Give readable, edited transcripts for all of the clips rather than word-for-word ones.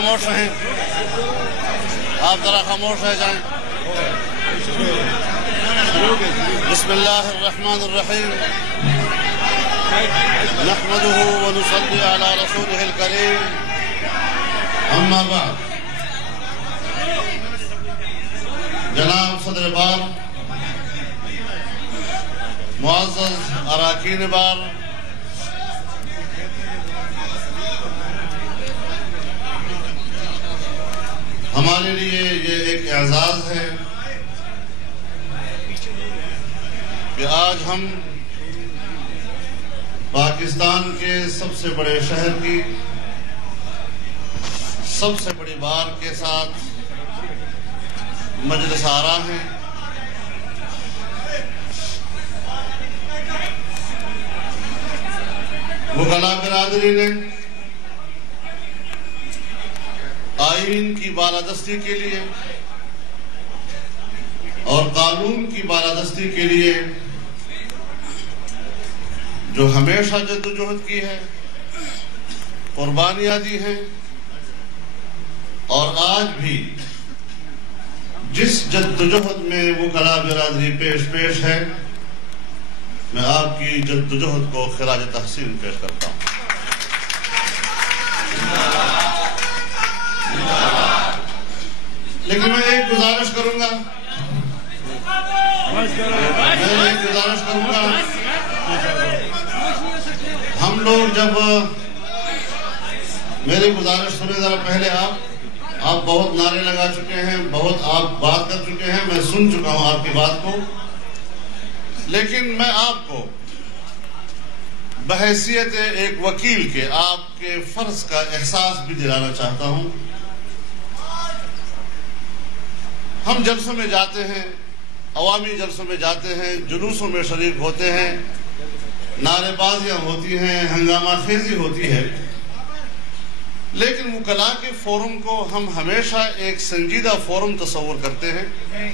خاموش رہیں، آپ ذرا خاموش رہ جائیں۔ بسم اللہ الرحمن الرحیم، نحمده ونصلی علی رسولہ الکریم، اما بعد۔ جناب صدر بار، معزز اراکین بار، ہمارے لیے یہ ایک اعزاز ہے کہ آج ہم پاکستان کے سب سے بڑے شہر کی سب سے بڑی بار کے ساتھ مجلس آرا ہیں۔ وکلاء برادری نے آئین کی بالادستی کے لیے اور قانون کی بالادستی کے لیے جو ہمیشہ جدوجہد کی ہے، قربانیاں دی ہیں، اور آج بھی جس جدوجہد میں وکلاء برادری پیش ہے، میں آپ کی جدوجہد کو خراج تحسین پیش کرتا ہوں۔ لیکن میں ایک گزارش کروں گا، ہم لوگ جب میری گزارش سنے، ذرا پہلے آپ بہت نعرے لگا چکے ہیں، بہت آپ بات کر چکے ہیں، میں سن چکا ہوں آپ کی بات کو، لیکن میں آپ کو بحیثیت ایک وکیل کے آپ کے فرض کا احساس بھی دلانا چاہتا ہوں۔ ہم جلسوں میں جاتے ہیں، عوامی جلسوں میں جاتے ہیں، جلوسوں میں شریک ہوتے ہیں، نعرے بازیاں ہوتی ہیں، ہنگامہ خیزی ہوتی ہے، لیکن وکلاء کے فورم کو ہم ہمیشہ ایک سنجیدہ فورم تصور کرتے ہیں،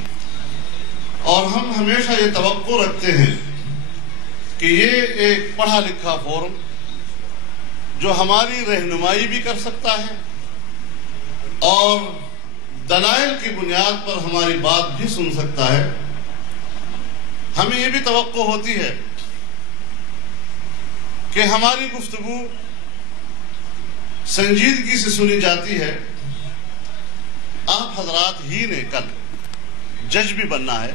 اور ہم ہمیشہ یہ توقع رکھتے ہیں کہ یہ ایک پڑھا لکھا فورم جو ہماری رہنمائی بھی کر سکتا ہے اور دلائل کی بنیاد پر ہماری بات بھی سن سکتا ہے۔ ہمیں یہ بھی توقع ہوتی ہے کہ ہماری گفتگو سنجیدگی سے سنی جاتی ہے۔ آپ حضرات ہی نے کل جج بھی بننا ہے،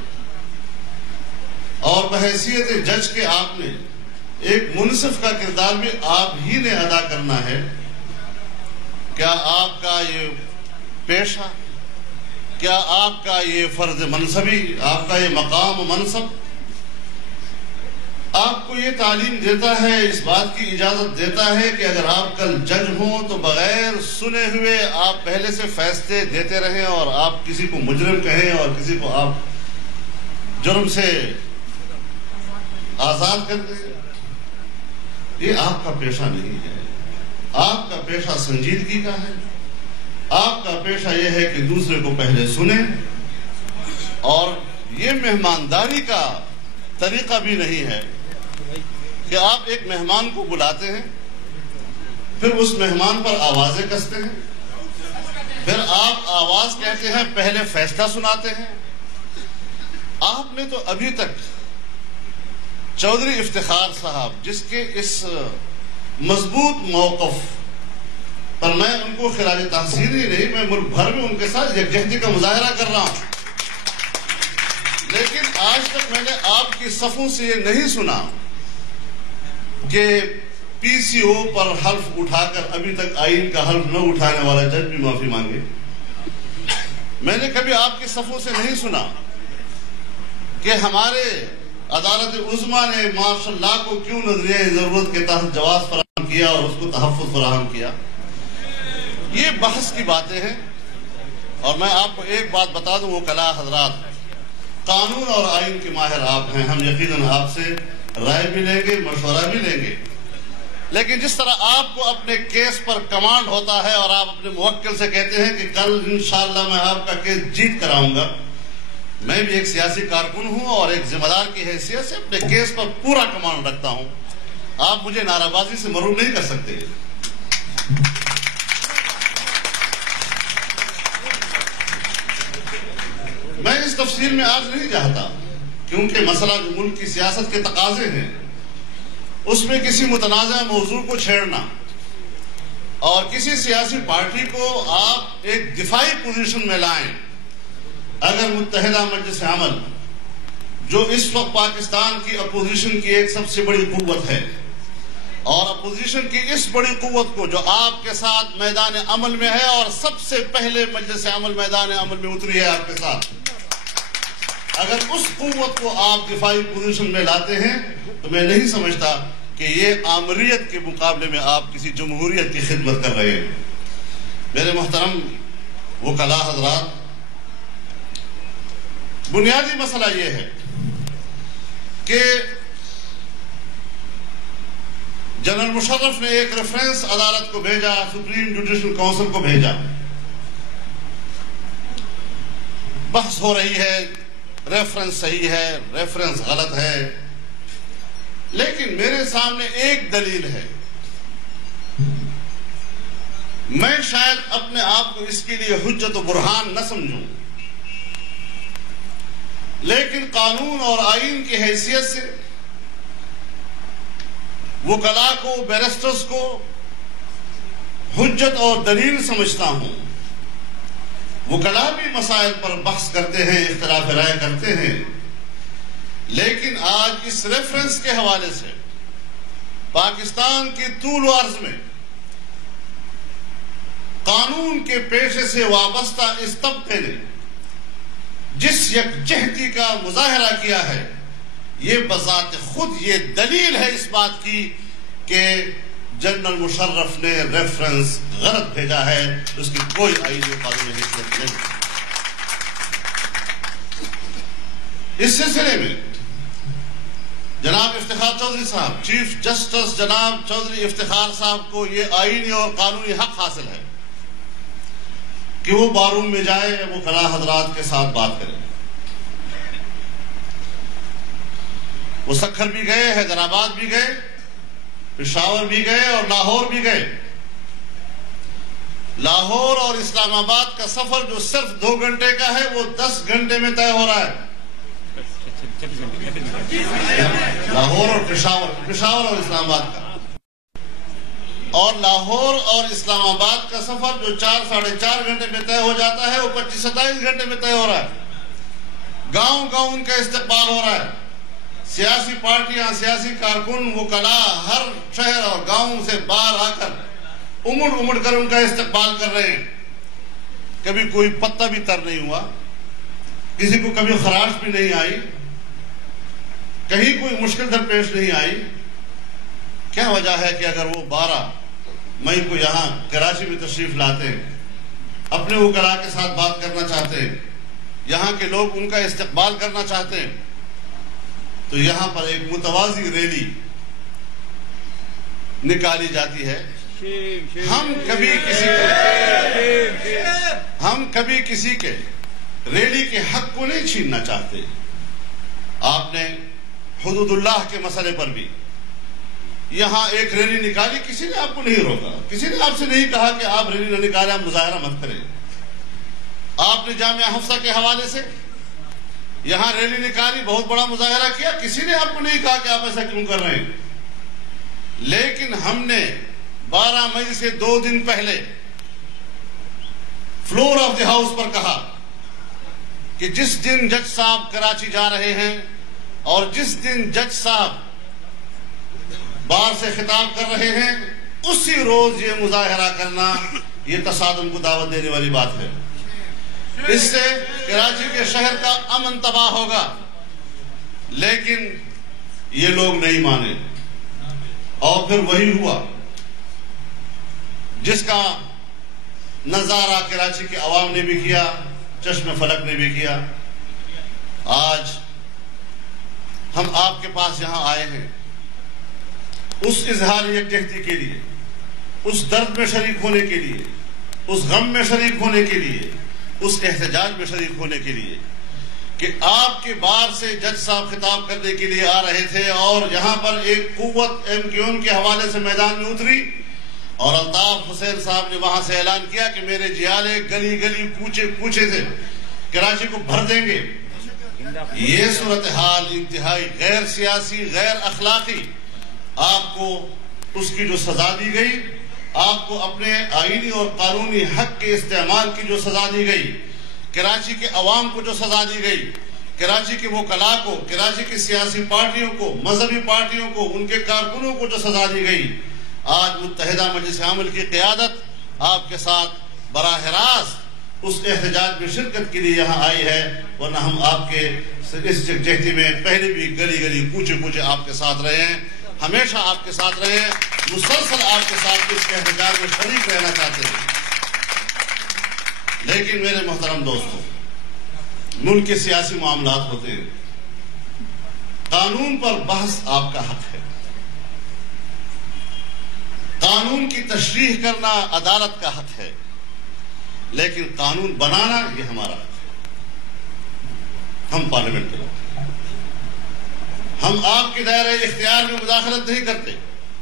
اور بحیثیت جج کے آپ نے ایک منصف کا کردار بھی آپ ہی نے ادا کرنا ہے۔ کیا آپ کا یہ پیشہ، کیا آپ کا یہ فرض منصبی، آپ کا یہ مقام و منصب آپ کو یہ تعلیم دیتا ہے، اس بات کی اجازت دیتا ہے کہ اگر آپ کل جج ہوں تو بغیر سنے ہوئے آپ پہلے سے فیصلے دیتے رہیں، اور آپ کسی کو مجرم کہیں اور کسی کو آپ جرم سے آزاد کر دیں؟ یہ آپ کا پیشہ نہیں ہے۔ آپ کا پیشہ سنجیدگی کا ہے۔ آپ کا پیشہ یہ ہے کہ دوسرے کو پہلے سنیں، اور یہ مہمانداری کا طریقہ بھی نہیں ہے کہ آپ ایک مہمان کو بلاتے ہیں، پھر اس مہمان پر آوازیں کستے ہیں، پھر آپ آواز کہتے ہیں، پہلے فیصلہ سناتے ہیں۔ آپ نے تو ابھی تک چودھری افتخار صاحب، جس کے اس مضبوط موقف پر میں ان کو خراج تحسین ہی نہیں، میں ملک بھر میں ان کے ساتھ یکجہتی کا مظاہرہ کر رہا ہوں، لیکن آج تک میں نے آپ کی صفوں سے یہ نہیں سنا کہ پی سی او پر حلف اٹھا کر ابھی تک آئین کا حلف نہ اٹھانے والا جج بھی معافی مانگے۔ میں نے کبھی آپ کی صفوں سے نہیں سنا کہ ہمارے عدالت عظمیٰ نے مارشل لا کو کیوں نظریہ ضرورت کے تحت جواز فراہم کیا اور اس کو تحفظ فراہم کیا۔ یہ بحث کی باتیں ہیں، اور میں آپ کو ایک بات بتا دوں، وکلاء حضرات، قانون اور آئین کے ماہر آپ ہیں، ہم یقیناً آپ سے رائے بھی لیں گے، مشورہ بھی لیں گے، لیکن جس طرح آپ کو اپنے کیس پر کمانڈ ہوتا ہے اور آپ اپنے موکل سے کہتے ہیں کہ کل انشاءاللہ میں آپ کا کیس جیت کراؤں گا، میں بھی ایک سیاسی کارکن ہوں اور ایک ذمہ دار کی حیثیت سے اپنے کیس پر پورا کمانڈ رکھتا ہوں۔ آپ مجھے نعرہ بازی سے محروم نہیں کر سکتے۔ تفصیل میں آج نہیں چاہتا، کیونکہ مسئلہ جو ملک کی سیاست کے تقاضے ہیں اس میں کسی متنازع موضوع کو چھیڑنا اور کسی سیاسی پارٹی کو آپ ایک دفاعی پوزیشن میں لائیں، اگر متحدہ مجلس عمل جو اس وقت پاکستان کی اپوزیشن کی ایک سب سے بڑی قوت ہے، اور اپوزیشن کی اس بڑی قوت کو جو آپ کے ساتھ میدان عمل میں ہے اور سب سے پہلے مجلس عمل میدان عمل میں اتری ہے آپ کے ساتھ، اگر اس قوت کو آپ دفاعی پوزیشن میں لاتے ہیں تو میں نہیں سمجھتا کہ یہ آمریت کے مقابلے میں آپ کسی جمہوریت کی خدمت کر رہے ہیں۔ میرے محترم وکلاء حضرات، بنیادی مسئلہ یہ ہے کہ جنرل مشرف نے ایک ریفرنس عدالت کو بھیجا، سپریم جوڈیشل کونسل کو بھیجا، بحث ہو رہی ہے، ریفرنس صحیح ہے، ریفرنس غلط ہے، لیکن میرے سامنے ایک دلیل ہے۔ میں شاید اپنے آپ کو اس کے لیے حجت و برہان نہ سمجھوں، لیکن قانون اور آئین کی حیثیت سے وکلاء کو، بیرسٹرز کو حجت اور دلیل سمجھتا ہوں۔ وکلاء بھی مسائل پر بحث کرتے ہیں، اختلاف رائے کرتے ہیں، لیکن آج اس ریفرنس کے حوالے سے پاکستان کی طول و عرض میں قانون کے پیشے سے وابستہ اس طبقے نے جس یکجہتی کا مظاہرہ کیا ہے، یہ بذات خود یہ دلیل ہے اس بات کی کہ جنرل مشرف نے ریفرنس غلط بھیجا ہے، اس کی کوئی آئینی قانونی حیثیت نہیں۔ اس سلسلے میں جناب افتخار چودھری صاحب، چیف جسٹس جناب چودھری افتخار صاحب کو یہ آئینی اور قانونی حق حاصل ہے کہ وہ بارون میں جائے، وکلاء حضرات کے ساتھ بات کریں۔ وہ سکھر بھی گئے، حیدرآباد بھی گئے، پشاور بھی گئے اور لاہور بھی گئے۔ لاہور اور اسلام آباد کا سفر جو صرف 2 گھنٹے کا ہے وہ 10 گھنٹے میں طے ہو رہا ہے۔ لاہور اور پشاور اور اسلام آباد کا، اور لاہور اور اسلام آباد کا سفر جو 4-4.5 گھنٹے میں طے ہو جاتا ہے وہ 25-27 گھنٹے میں طے ہو رہا ہے۔ گاؤں گاؤں ان کا استقبال ہو رہا ہے، سیاسی پارٹیاں، سیاسی کارکن، وکلاء ہر شہر اور گاؤں سے باہر آ کر امڑ کر ان کا استقبال کر رہے ہیں۔ کبھی کوئی پتہ بھی تر نہیں ہوا، کسی کو کبھی خراش بھی نہیں آئی، کہیں کوئی مشکل درپیش نہیں آئی۔ کیا وجہ ہے کہ اگر وہ 12 مئی کو یہاں کراچی میں تشریف لاتے ہیں، اپنے وکلاء کے ساتھ بات کرنا چاہتے ہیں، یہاں کے لوگ ان کا استقبال کرنا چاہتے ہیں، تو یہاں پر ایک متوازی ریلی نکالی جاتی ہے۔ ہم کبھی کسی کے ریلی کے حق کو نہیں چھیننا چاہتے۔ آپ نے حدود اللہ کے مسئلے پر بھی یہاں ایک ریلی نکالی، کسی نے آپ کو نہیں روکا، کسی نے آپ سے نہیں کہا کہ آپ ریلی نہ نکالیں، آپ مظاہرہ مت کریں۔ آپ نے جامعہ حفصہ کے حوالے سے یہاں ریلی نکالی، بہت بڑا مظاہرہ کیا، کسی نے آپ کو نہیں کہا کہ آپ ایسا کیوں کر رہے ہیں۔ لیکن ہم نے 12 مئی سے 2 دن پہلے فلور آف دی ہاؤس پر کہا کہ جس دن جج صاحب کراچی جا رہے ہیں اور جس دن جج صاحب بار سے خطاب کر رہے ہیں، اسی روز یہ مظاہرہ کرنا یہ تصادم کو دعوت دینے والی بات ہے۔ اس سے کراچی کے شہر کا امن تباہ ہوگا، لیکن یہ لوگ نہیں مانے، اور پھر وہی ہوا جس کا نظارہ کراچی کے عوام نے بھی کیا، چشم فلک نے بھی کیا۔ آج ہم آپ کے پاس یہاں آئے ہیں اس اظہار یکجہتی کے لیے، اس درد میں شریک ہونے کے لیے، اس غم میں شریک ہونے کے لیے، اس احتجاج میں شریک ہونے کے لیے کہ آپ کے بار سے جج صاحب خطاب کرنے کے لیے آ رہے تھے، اور یہاں پر ایک قوت MQM کے حوالے سے میدان میں اتری، اور الطاف حسین صاحب نے وہاں سے اعلان کیا کہ میرے جیالے گلی گلی کوچے کوچے سے کراچی کو بھر دیں گے، یہ صورتحال انتہائی غیر سیاسی، غیر اخلاقی، آپ کو اس کی جو سزا دی گئی، آپ کو اپنے آئینی اور قانونی حق کے استعمال کی جو سزا دی گئی، کراچی کے عوام کو جو سزا دی گئی، کراچی کے وکلاء کو، کراچی کی سیاسی پارٹیوں کو، مذہبی پارٹیوں کو، ان کے کارکنوں کو جو سزا دی گئی، آج متحدہ مجلس عامل کی قیادت آپ کے ساتھ براہ راست اس احتجاج میں شرکت کے لیے یہاں آئی ہے، ورنہ ہم آپ کے اس جہتی میں پہلے بھی گلی گلی کوچے کوچے آپ کے ساتھ رہے ہیں، ہمیشہ آپ کے ساتھ رہے ہیں، مسلسل آپ کے ساتھ اس احتجاج میں شریک رہنا چاہتے ہیں۔ لیکن میرے محترم دوستوں، ملک کے سیاسی معاملات ہوتے ہیں، قانون پر بحث آپ کا حق ہے، قانون کی تشریح کرنا عدالت کا حق ہے، لیکن قانون بنانا یہ ہمارا حق ہے۔ ہم پارلیمنٹ کے لوگ، ہم آپ کے دائرہ اختیار میں مداخلت نہیں کرتے،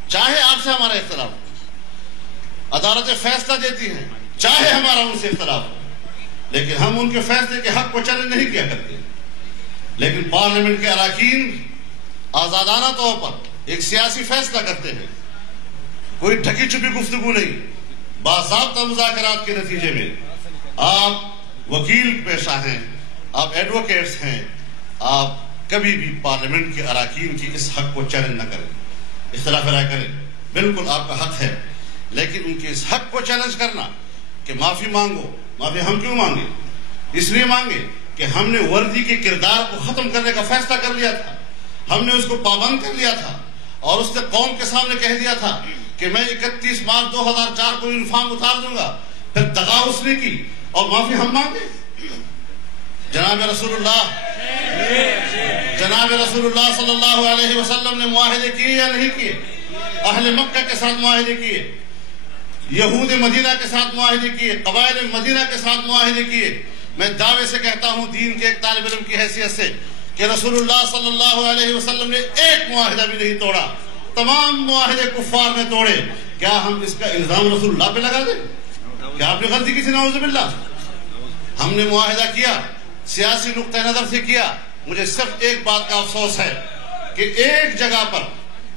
چاہے آپ سے ہمارا اختلاف ہو، عدالتیں فیصلہ دیتی ہیں چاہے ہمارا ان سے اختلاف ہو، لیکن ہم ان کے فیصلے کے حق کو چیلنج نہیں کیا کرتے۔ لیکن پارلیمنٹ کے اراکین آزادانہ طور پر ایک سیاسی فیصلہ کرتے ہیں، کوئی ڈھکی چھپی گفتگو نہیں، باضابطہ مذاکرات کے نتیجے میں آپ وکیل پیشہ ہیں، آپ ایڈوکیٹس ہیں، آپ کبھی بھی پارلیمنٹ کے اراکین کی اس حق کو چیلنج نہ کریں، اختلاف رائے کریں، بالکل آپ کا حق ہے، لیکن ان کے اس حق کو چیلنج کرنا کہ معافی مانگو، معافی ہم کیوں مانگے؟ اس لیے مانگے کہ ہم نے وردی کے کردار کو ختم کرنے کا فیصلہ کر لیا تھا، ہم نے اس کو پابند کر لیا تھا، اور اس نے قوم کے سامنے کہہ دیا تھا کہ میں 31 مارچ 2004 کو یونیفارم اتار دوں گا، پھر دغا اس نے کی اور معافی ہم مانگے؟ جناب رسول اللہ صلی اللہ علیہ وسلم نے معاہدے کیے یا نہیں کیے؟ اہل مکہ کے ساتھ معاہدے کیے، یہود مدینہ کے ساتھ معاہدے کیے، قبائل مدینہ کے ساتھ معاہدے کیے۔ میں دعوے سے کہتا ہوں دین کے ایک طالب علم کی حیثیت سے کہ رسول اللہ صلی اللہ علیہ وسلم نے ایک معاہدہ بھی نہیں توڑا، تمام معاہدے کفار نے توڑے۔ کیا ہم اس کا الزام رسول اللہ پہ لگا دیں؟ کیا آپ نے غلطی کی تھی؟ نعوذ باللہ۔ ہم نے معاہدہ کیا، سیاسی نقطہ نظر سے کیا۔ مجھے صرف ایک بات کا افسوس ہے کہ ایک جگہ پر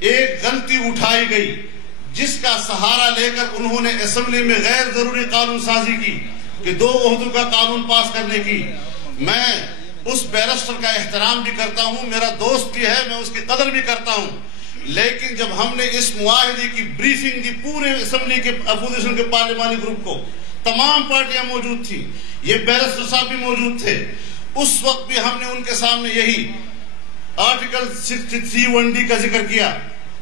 ایک غلطی اٹھائی گئی جس کا سہارا لے کر انہوں نے اسمبلی میں غیر ضروری قانون سازی کی کہ 2 عہدوں کا قانون پاس کرنے کی۔ میں اس بیرسٹر کا احترام بھی کرتا ہوں، میرا دوست بھی ہے، میں اس کی قدر بھی کرتا ہوں، لیکن جب ہم نے اس معاہدے کی بریفنگ دی پورے اسمبلی کے اپوزیشن کے پارلیمانی گروپ کو، تمام پارٹیاں موجود تھیں، یہ بیرسٹر صاحب بھی موجود تھے، اس وقت بھی ہم نے ان کے سامنے یہی آرٹیکل 63(1)D کا ذکر کیا،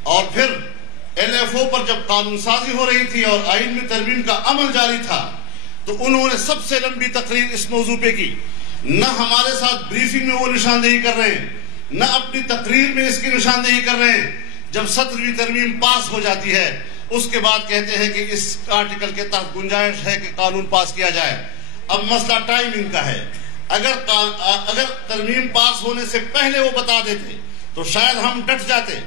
اور پھر LFO پر جب قانون سازی ہو رہی تھی اور آئین میں ترمیم کا عمل جاری تھا تو انہوں نے سب سے لمبی تقریر اس موضوع پہ کی۔ نہ ہمارے ساتھ بریفنگ میں وہ نشاندہی کر رہے ہیں، نہ اپنی تقریر میں اس کی نشاندہی کر رہے ہیں۔ جب 17ویں ترمیم پاس ہو جاتی ہے اس کے بعد کہتے ہیں کہ اس آرٹیکل کے تحت گنجائش ہے کہ قانون پاس کیا جائے۔ اب مسئلہ ٹائمنگ کا ہے، اگر ترمیم پاس ہونے سے پہلے وہ بتا دیتے تو شاید ہم ڈٹ جاتے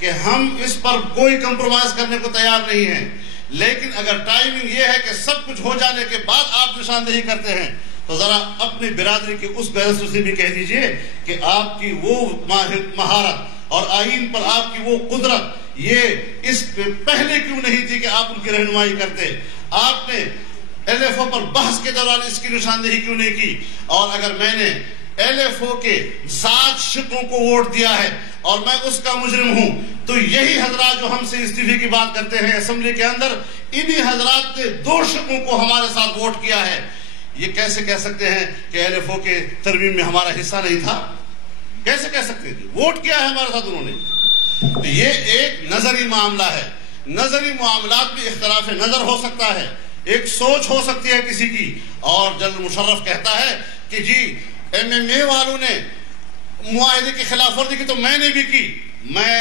کہ ہم اس پر کوئی کمپرومائز کرنے کو تیار نہیں ہیں، لیکن اگر ٹائمنگ یہ ہے کہ سب کچھ ہو جانے کے بعد آپ نشاندہی کرتے ہیں تو ذرا اپنی برادری کے اس بیرسٹر سے بھی کہہ دیجئے کہ آپ کی وہ مہارت اور آئین پر آپ کی وہ قدرت یہ اس پہ پہلے کیوں نہیں تھی کہ آپ ان کی رہنمائی کرتے؟ آپ نے LFO پر بحث کے دوران اس کی نشاندہی کیوں نہیں کی؟ اور اگر میں نے LFO کے 7 شقوں کو ووٹ دیا ہے اور میں اس کا مجرم ہوں تو یہی حضرات جو ہم سے استعفے کی بات کرتے ہیں اسمبلی کے اندر، انہی حضرات نے 2 شقوں کو ہمارے ساتھ ووٹ کیا ہے۔ یہ کیسے کہہ سکتے ہیں کہ LFO کے ترمیم میں ہمارا حصہ نہیں تھا؟ کیسے کہہ سکتے ہیں؟ ووٹ کیا ہے ہمارے ساتھ انہوں نے۔ تو یہ ایک نظری معاملہ ہے، نظری معاملات میں اختلاف نظر ہو سکتا ہے، ایک سوچ ہو سکتی ہے کسی کی، اور جنرل مشرف کہتا ہے کہ جی MMA والوں نے معاہدے کی خلاف ورزی کی تو میں نے بھی کی۔ میں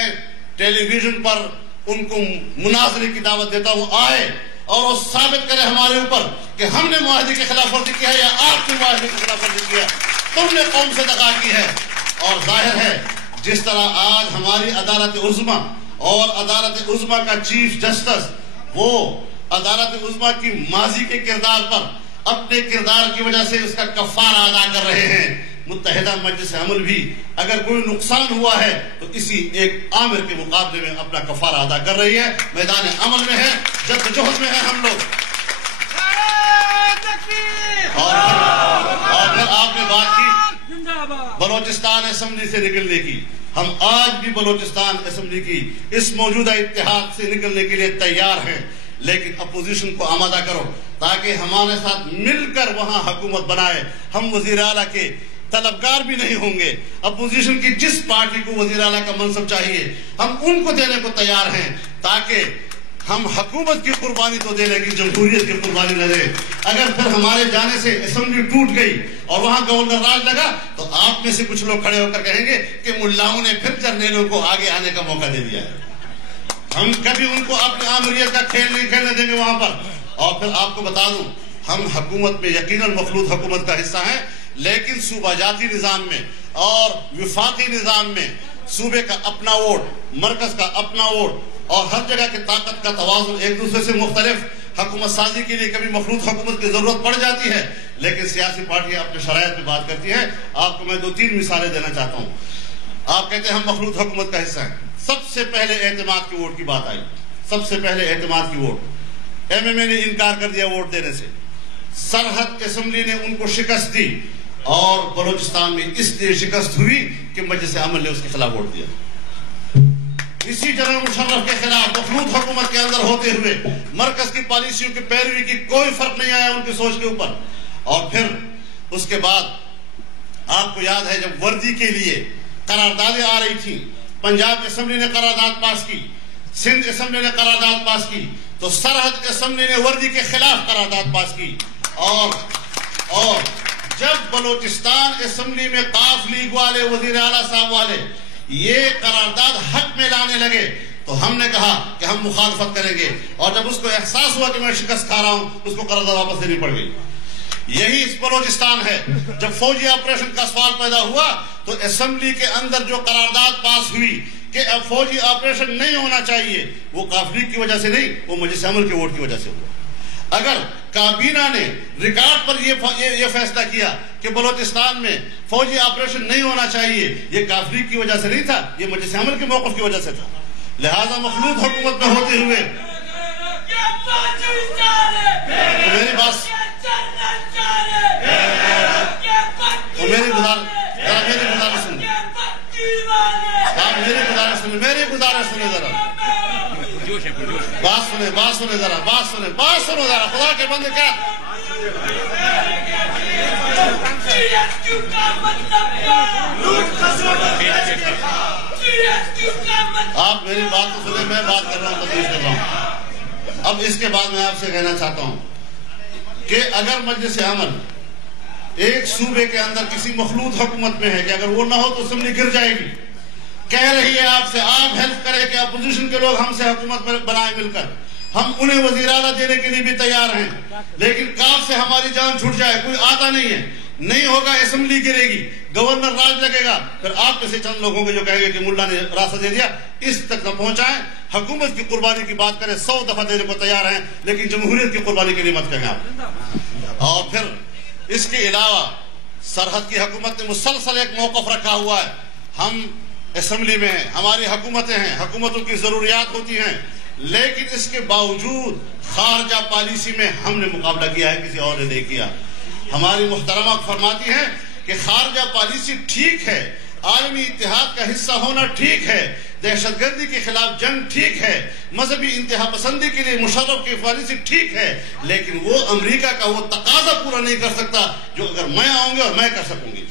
ٹیلی ویژن پر ان کو مناظرے کی دعوت دیتا ہوں، آئے اور وہ ثابت کرے ہمارے اوپر کہ ہم نے معاہدے کی خلاف ورزی کی ہے یا آپ نے معاہدے کی خلاف ورزی کی ہے، تم نے قوم سے دغا کی ہے۔ اور ظاہر ہے جس طرح آج ہماری عدالت عظمیٰ اور عدالت عظمیٰ کا چیف جسٹس وہ عدالت عظمیٰ کی ماضی کے کردار پر اپنے کردار کی وجہ سے اس کا کفارہ ادا کر رہے ہیں، متحدہ مجلس عمل بھی اگر کوئی نقصان ہوا ہے تو اسی ایک آمر کے مقابلے میں اپنا کفارہ ادا کر رہی ہے، میدان عمل میں ہے، جدوجہد میں ہے ہم لوگ۔ اور پھر آپ نے بات کی بلوچستان اسمبلی سے نکلنے کی۔ ہم آج بھی بلوچستان اسمبلی کی اس موجودہ اتحاد سے نکلنے کے لیے تیار ہیں، لیکن اپوزیشن کو آمادہ کرو تاکہ ہمارے ساتھ مل کر وہاں حکومت بنائے۔ ہم وزیر اعلیٰ کے طلبگار بھی نہیں ہوں گے۔ اپوزیشن کی جس پارٹی کو وزیر اعلیٰ کا منصب چاہیے ہم ان کو دینے کو تیار ہیں، تاکہ ہم حکومت کی قربانی تو دے لیکن جمہوریت کی قربانی نہ دیں۔ اگر پھر ہمارے جانے سے اسمبلی ٹوٹ گئی اور وہاں گورنر راج لگا تو آپ میں سے کچھ لوگ کھڑے ہو کر کہیں گے کہ ملاؤں نے پھر جرنیلوں کو آگے آنے کا موقع دے دیا ہے۔ ہم کبھی ان کو اپنی آمریت کا کھیل نہیں کھیلنے دیں گے وہاں پر۔ اور پھر آپ کو بتا دوں، ہم حکومت میں یقیناً مخلوط حکومت کا حصہ ہیں، لیکن صوبہ جاتی نظام میں اور وفاقی نظام میں صوبے کا اپنا ووٹ، مرکز کا اپنا ووٹ اور ہر جگہ کی طاقت کا توازن ایک دوسرے سے مختلف۔ حکومت سازی کے لیے کبھی مخلوط حکومت کی ضرورت پڑ جاتی ہے، لیکن سیاسی پارٹیاں اپنے شرائط میں بات کرتی ہیں۔ آپ کو میں 2-3 مثالیں دینا چاہتا ہوں۔ آپ کہتے ہیں ہم مخلوط حکومت کا حصہ ہیں۔ سب سے پہلے اعتماد کی ووٹ کی بات آئی، سب سے پہلے اعتماد کی ووٹ۔ ایم ایم اے نے انکار کر دیا ووٹ دینے سے، سرحد اسمبلی نے ان کو شکست دی، اور بلوچستان میں اس لیے شکست ہوئی کہ مجلس عمل نے اس کے خلاف ووٹ دیا۔ اسی جنرل مشرف کے خلاف مخلوط حکومت کے اندر ہوتے ہوئے مرکز کی پالیسیوں کی پیروی کی کوئی فرق نہیں آیا ان کی سوچ کے اوپر۔ اور پھر اس کے بعد آپ کو یاد ہے جب وردی کے لیے قراردادیں آ رہی تھیں، پنجاب اسمبلی نے قرارداد پاس کی، سندھ اسمبلی نے قرارداد پاس کی، تو سرحد اسمبلی نے وردی کے خلاف قرارداد پاس کی۔ اور جب بلوچستان اسمبلی میں قاف لیگ والے، وزیر اعلیٰ صاحب والے یہ قرارداد حق میں لانے لگے تو ہم نے کہا کہ ہم مخالفت کریں گے، اور جب اس کو احساس ہوا کہ میں شکست کھا رہا ہوں اس کو قرارداد واپس دینی پڑ گئی۔ یہی اس بلوچستان ہے۔ جب فوجی آپریشن کا سوال پیدا ہوا تو اسمبلی کے اندر جو قرارداد پاس ہوئی کہ اب فوجی آپریشن نہیں ہونا چاہیے، وہ قاف لیگ کی وجہ سے نہیں، وہ مجلس عمل کے ووٹ کی وجہ سے ہوا۔ اگر کابینہ نے ریکارڈ پر یہ فیصلہ کیا کہ بلوچستان میں فوجی آپریشن نہیں ہونا چاہیے، یہ قاف لیگ کی وجہ سے نہیں تھا، یہ مجلس عمل کے موقف کی وجہ سے تھا۔ لہذا مخلوط حکومت میں ہوتے ہوئے میری بات میری گزارش سنیں ذرا، بات سنیں ذرا، خدا کے بندے کیا آپ میری بات تو سنیں، میں بات کر رہا ہوں، تدریس کر رہا ہوں۔ اب اس کے بعد میں آپ سے کہنا چاہتا ہوں کہ اگر مجلس عمل ایک صوبے کے اندر کسی مخلوط حکومت میں ہے کہ اگر وہ نہ ہو تو اسمبلی گر جائے گی، کہہ رہی ہے آپ سے، آپ ہیلپ کریں کہ اپوزیشن کے لوگ ہم سے حکومت بنائیں مل کر، ہم انہیں وزیر اعلیٰ دینے کے لیے بھی تیار ہیں، لیکن کاف سے ہماری جان چھوٹ جائے، کوئی آتا نہیں ہے، نہیں ہوگا، اسمبلی گرے گی، گورنر راج لگے گا، پھر آپ جیسے چند لوگوں کے جو کہیں گے کہ ملا نے راستہ دے دیا، اس تک نہ پہنچائیں۔ حکومت کی قربانی کی بات کریں، 100 دفعہ دینے کو تیار ہیں، لیکن جمہوریت کی قربانی کے لیے مت کہیں آپ۔ اور پھر اس کے علاوہ سرحد کی حکومت نے مسلسل ایک موقف رکھا ہوا ہے، ہم اسمبلی میں ہیں، ہماری حکومتیں ہیں، حکومتوں کی ضروریات ہوتی ہیں، لیکن اس کے باوجود خارجہ پالیسی میں ہم نے مقابلہ کیا ہے، کسی اور نے نہیں کیا۔ ہماری محترمہ فرماتی ہیں کہ خارجہ پالیسی ٹھیک ہے، عالمی اتحاد کا حصہ ہونا ٹھیک ہے، دہشت گردی کے خلاف جنگ ٹھیک ہے، مذہبی انتہا پسندی کے لیے مشرف کی پالیسی ٹھیک ہے، لیکن وہ امریکہ کا وہ تقاضا پورا نہیں کر سکتا جو اگر میں آؤں گی اور میں کر سکوں گی۔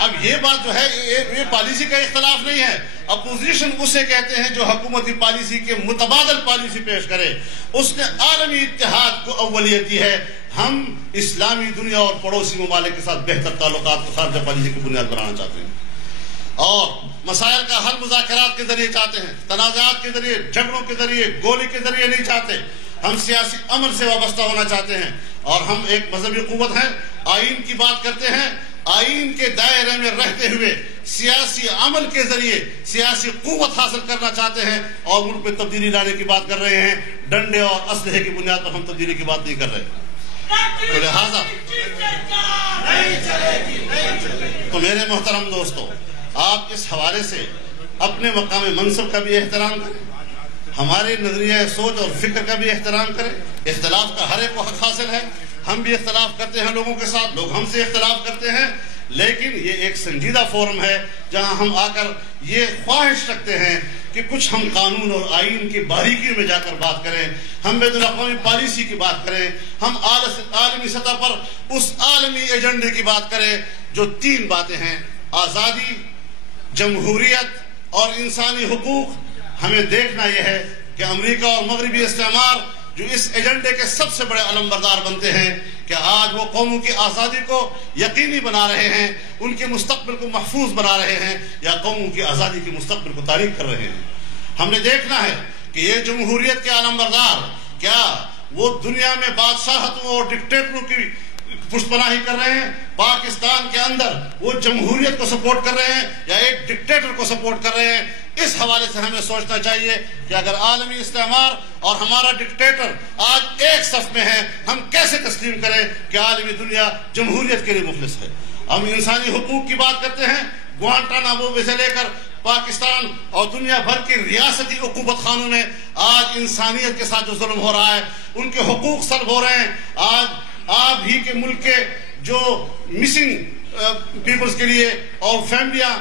اب یہ بات جو ہے یہ پالیسی کا اختلاف نہیں ہے، اپوزیشن اسے کہتے ہیں جو حکومتی پالیسی کے متبادل پالیسی پیش کرے، اس نے عالمی اتحاد کو اولیت دی ہے۔ ہم اسلامی دنیا اور پڑوسی ممالک کے ساتھ بہتر تعلقات کو خارجہ پالیسی کی بنیاد بنانا چاہتے ہیں، اور مسائل کا حل مذاکرات کے ذریعے چاہتے ہیں، تنازعات کے ذریعے، جھگڑوں کے ذریعے، گولی کے ذریعے نہیں چاہتے۔ ہم سیاسی امن سے وابستہ ہونا چاہتے ہیں، اور ہم ایک مذہبی قوت ہیں، آئین کی بات کرتے ہیں، آئین کے دائرے میں رہتے ہوئے سیاسی عمل کے ذریعے سیاسی قوت حاصل کرنا چاہتے ہیں، اور ملک میں تبدیلی لانے کی بات کر رہے ہیں، ڈنڈے اور اسلحے کی بنیاد پر ہم تبدیلی کی بات نہیں کر رہے۔ تو لہذا تو میرے محترم دوستو، آپ اس حوالے سے اپنے مقام منصب کا بھی احترام کریں، ہمارے نظریہ سوچ اور فکر کا بھی احترام کریں۔ اختلاف کا ہر ایک کو حق حاصل ہے، ہم بھی اختلاف کرتے ہیں لوگوں کے ساتھ، لوگ ہم سے اختلاف کرتے ہیں، لیکن یہ ایک سنجیدہ فورم ہے جہاں ہم آ کر یہ خواہش رکھتے ہیں کہ کچھ ہم قانون اور آئین کی باریکیوں میں جا کر بات کریں، ہم بین الاقوامی پالیسی کی بات کریں، ہم عالمی سطح پر اس عالمی ایجنڈے کی بات کریں جو 3 باتیں ہیں: آزادی، جمہوریت اور انسانی حقوق۔ ہمیں دیکھنا یہ ہے کہ امریکہ اور مغربی استعمار جو اس ایجنڈے کے سب سے بڑے علمبردار بنتے ہیں، کہ آج وہ قوموں کی آزادی کو یقینی بنا رہے ہیں، ان کے مستقبل کو محفوظ بنا رہے ہیں، یا قوموں کی آزادی کے مستقبل کو تاریک کر رہے ہیں۔ ہم نے دیکھنا ہے کہ یہ جمہوریت کے علمبردار کیا وہ دنیا میں بادشاہتوں اور ڈکٹیٹروں کی پشت پناہی کر رہے ہیں؟ پاکستان کے اندر وہ جمہوریت کو سپورٹ کر رہے ہیں یا ایک ڈکٹیٹر کو سپورٹ کر رہے ہیں؟ اس حوالے سے ہمیں سوچنا چاہیے کہ اگر عالمی استعمار اور ہمارا ڈکٹیٹر آج ایک صف میں ہے، ہم کیسے تسلیم کریں کہ عالمی دنیا جمہوریت کے لیے مخلص ہے؟ ہم انسانی حقوق کی بات کرتے ہیں، گوانٹانامو سے لے کر پاکستان اور دنیا بھر کے ریاستی عقوبت خانوں میں آج انسانیت کے ساتھ جو ظلم ہو رہا ہے، ان کے حقوق سلب ہو رہے ہیں۔ آج آپ ہی کے ملک کے جو مسنگ پیپلز کے لیے اور فیملیاں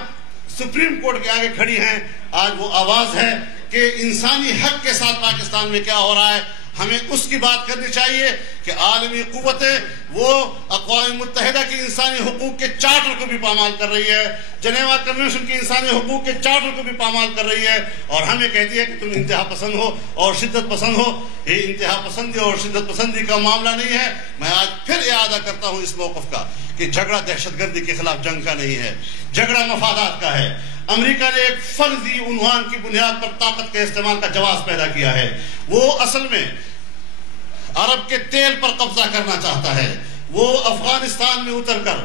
سپریم کورٹ کے آگے کھڑی ہیں، آج وہ آواز ہے کہ انسانی حق کے ساتھ پاکستان میں کیا ہو رہا ہے۔ ہمیں اس کی بات کرنی چاہیے کہ عالمی قوتیں وہ اقوام متحدہ کی انسانی حقوق کے چارٹر کو بھی پامال کر رہی ہے، جنیوا کنونشن کی انسانی حقوق کے چارٹر کو بھی پامال کر رہی ہے، اور ہمیں کہتی ہے کہ تم انتہا پسند ہو اور شدت پسند ہو۔ یہ انتہا پسندی اور شدت پسندی کا معاملہ نہیں ہے۔ میں آج پھر اعادہ کرتا ہوں اس موقف کا کہ جھگڑا دہشت گردی کے خلاف جنگ کا نہیں ہے، جھگڑا مفادات کا ہے۔ امریکہ نے ایک فرضی عنوان کی بنیاد پر طاقت کے استعمال کا جواز پیدا کیا ہے۔ وہ اصل میں عرب کے تیل پر قبضہ کرنا چاہتا ہے، وہ افغانستان میں اتر کر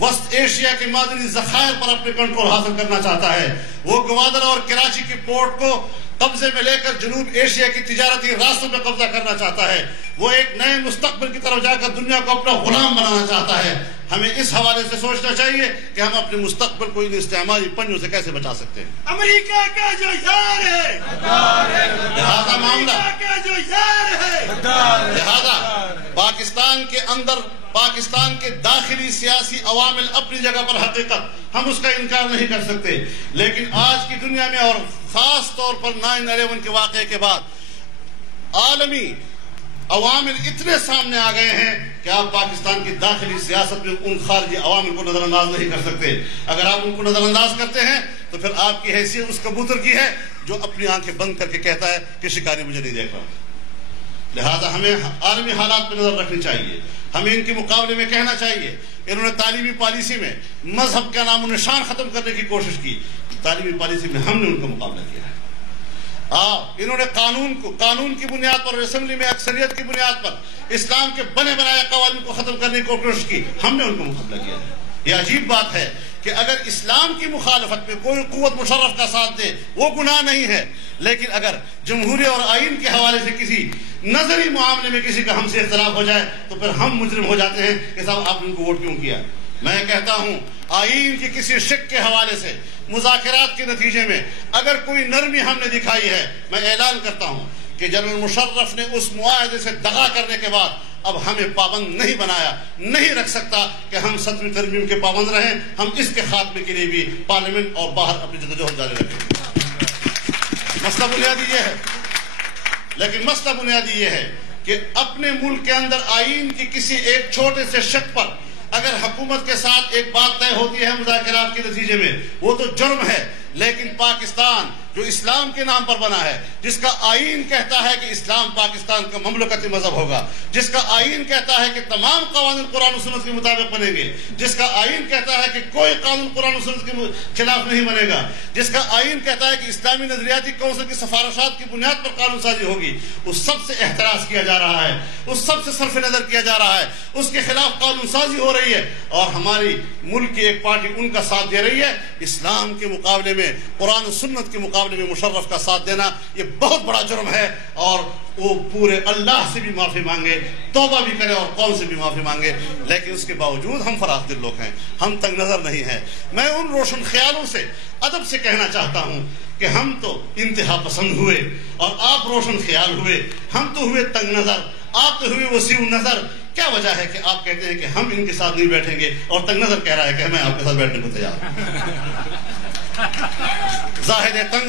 وسط ایشیا کے معدنی ذخائر پر اپنے کنٹرول حاصل کرنا چاہتا ہے، وہ گوادر اور کراچی کے پورٹ کو قبضے میں لے کر جنوب ایشیا کی تجارتی راستوں پہ قبضہ کرنا چاہتا ہے، وہ ایک نئے مستقبل کی طرف جا کر دنیا کو اپنا غلام بنانا چاہتا ہے۔ ہمیں اس حوالے سے سوچنا چاہیے کہ ہم اپنے مستقبل کو ان استعماری پنجوں سے کیسے بچا سکتے ہیں۔ امریکہ کا جو یار ہے، لہذا معاملہ کا جو یار ہے، لہذا پاکستان کے اندر پاکستان کے داخلی سیاسی عوامل اپنی جگہ پر حقیقت، ہم اس کا انکار نہیں کر سکتے، لیکن آج کی دنیا میں اور خاص طور پر 9/11 کے واقعے کے بعد عالمی عوامل اتنے سامنے آ گئے ہیں کہ آپ پاکستان کی داخلی سیاست میں ان خارجی عوامل کو نظر انداز نہیں کر سکتے۔ اگر آپ ان کو نظر انداز کرتے ہیں تو پھر آپ کی حیثیت اس کبوتر کی ہے جو اپنی آنکھیں بند کر کے کہتا ہے کہ شکاری مجھے نہیں دیکھ رہا۔ لہذا ہمیں عالمی حالات پر نظر رکھنی چاہیے، ہمیں ان کے مقابلے میں کہنا چاہیے۔ انہوں نے تعلیمی پالیسی میں مذہب کا نام و نشان ختم کرنے کی کوشش کی، تعلیمی پالیسی میں ہم نے ان کا مقابلہ کیا ہے۔ انہوں نے قانون کی بنیاد پر، اسمبلی میں اکثریت کی بنیاد پر اسلام کے بنے بنائے قوانین کو ختم کرنے کی کوشش کی، ہم نے ان کو مقابلہ کیا ہے۔ یہ عجیب بات ہے کہ اگر اسلام کی مخالفت میں کوئی قوت مشرف کا ساتھ دے وہ گناہ نہیں ہے، لیکن اگر جمہوریت اور آئین کے حوالے سے کسی نظری معاملے میں کسی کا ہم سے اختلاف ہو جائے تو پھر ہم مجرم ہو جاتے ہیں کہ صاحب آپ نے ان کو ووٹ کیوں کیا۔ میں کہتا ہوں آئین کی کسی شک کے حوالے سے مذاکرات کے نتیجے میں اگر کوئی نرمی ہم نے دکھائی ہے، میں اعلان کرتا ہوں کہ جنرل مشرف نے اس معاہدے سے دغا کرنے کے بعد اب ہمیں پابند نہیں بنایا، نہیں رکھ سکتا کہ ہم 7ویں ترمیم کے پابند رہیں۔ ہم اس کے خاتمے کے لیے بھی پارلیمنٹ اور باہر اپنی جدوجہد جاری رکھیں۔ مسئلہ بنیادی یہ ہے، لیکن مسئلہ بنیادی یہ ہے کہ اپنے ملک کے اندر آئین کی کسی ایک چھوٹے سے شق پر اگر حکومت کے ساتھ ایک بات طے ہوتی ہے مذاکرات کے نتیجے میں، وہ تو جرم ہے، لیکن پاکستان جو اسلام کے نام پر بنا ہے، جس کا آئین کہتا ہے کہ اسلام پاکستان کا مملکتی مذہب ہوگا، جس کا آئین کہتا ہے کہ تمام قوانین قرآن و سنت کے مطابق بنیں گے، جس کا آئین کہتا ہے کہ کوئی قانون قرآن و سنت کے خلاف نہیں بنے گا، جس کا آئین کہتا ہے کہ اسلامی نظریاتی کونسل کی سفارشات کی بنیاد پر قانون سازی ہوگی، اس سب سے احتراز کیا جا رہا ہے، اس سب سے صرف نظر کیا جا رہا ہے، اس کے خلاف قانون سازی ہو رہی ہے، اور ہماری ملک کی ایک پارٹی ان کا ساتھ دے رہی ہے۔ اسلام کے مقابلے میں، قرآن و سنت کے مقابلے نبی مشرف کا ساتھ دینا یہ بہت بڑا جرم ہے، اور وہ پورے اللہ سے بھی معافی مانگے، توبہ بھی کرے اور قوم سے بھی معافی مانگے، لیکن اس کے باوجود ہم فراخ دل لوگ ہیں، ہم تنگ نظر نہیں ہیں۔ میں ان روشن خیالوں سے ادب سے کہنا چاہتا ہوں کہ ہم تو انتہا پسند ہوئے اور آپ روشن خیال ہوئے، ہم تو ہوئے تنگ نظر، آپ تو ہوئے وسیع نظر۔ کیا وجہ ہے کہ آپ کہتے ہیں کہ ہم ان کے ساتھ نہیں بیٹھیں گے اور تنگ نظر کہہ رہا ہے کہ میں آپ کے ساتھ بیٹھنے کو تیار ہوں؟ زاہد تنگ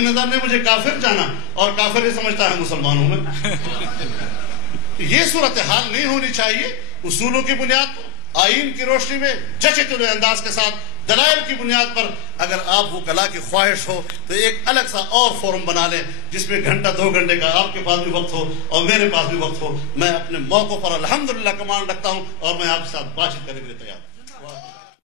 نظر نے مجھے کافر جانا اور کافر ہی سمجھتا ہے مسلمانوں میں۔ یہ صورتحال نہیں ہونی چاہیے۔ اصولوں کی بنیاد پر، آئین کی روشنی میں جچے تلے انداز کے ساتھ، دلائل کی بنیاد پر اگر آپ وہ کلا کی خواہش ہو تو ایک الگ سا اور فورم بنا لیں جس میں گھنٹہ 2 گھنٹے کا آپ کے پاس بھی وقت ہو اور میرے پاس بھی وقت ہو۔ میں اپنے موقع پر الحمدللہ کمان رکھتا ہوں اور میں آپ کے ساتھ بات چیت کرنے کے لیے تیار ہوں۔